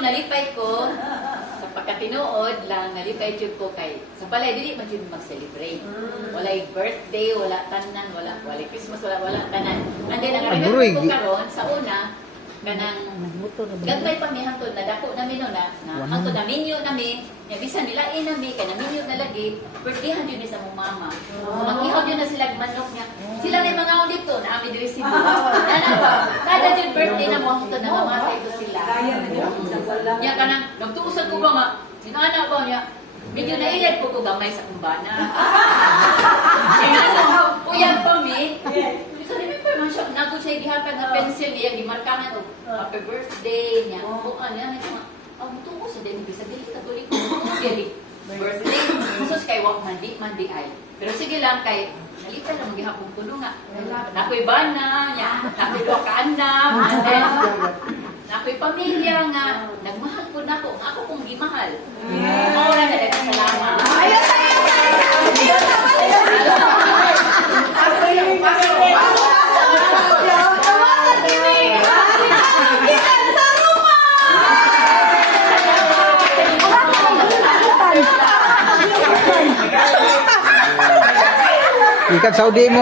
nalipay ko sa pagkatinuod lang, nalipay jud ko kay sa balay dili man jud mag-celebrate. Walay birthday, wala tanan, wala Christmas, wala tanan. And then ang remember ko karon sa una kanang gagmay pa mi hangtod na dako namin no na hangtod na minyo nami nya bisan nila nami kay na minyo na lagi birthdayhan jud ni sa mong mama. Mag-ihaw jud na sila manok niya. Sila na mga dito na ami diri Cebu. Ana ba? Kada jud birthday na mo hangtod na mamatay ko sila. Nya kanang nagtuusan ko ba nga sinana ba niya medyo nailad po ko gamay sa kumbana. Kaya sa kuya pa mi remember man siya, nagod siya gihatag na pencil niya, gimarkahan o happy birthday niya. O ano yan, mutungo sa din, bisa dili katulik ko, birthday. Sus kay wak mandi ay. Pero sige lang kay, nalipay lang maghihapong tulo nga. Nakoy bana niya, nakoy doa ka anak, and then, nakoy pamilya nga, nagmahal po na ko, nga ako kong gimahal. Maura na dahil salamat. Ikat Saudi mo.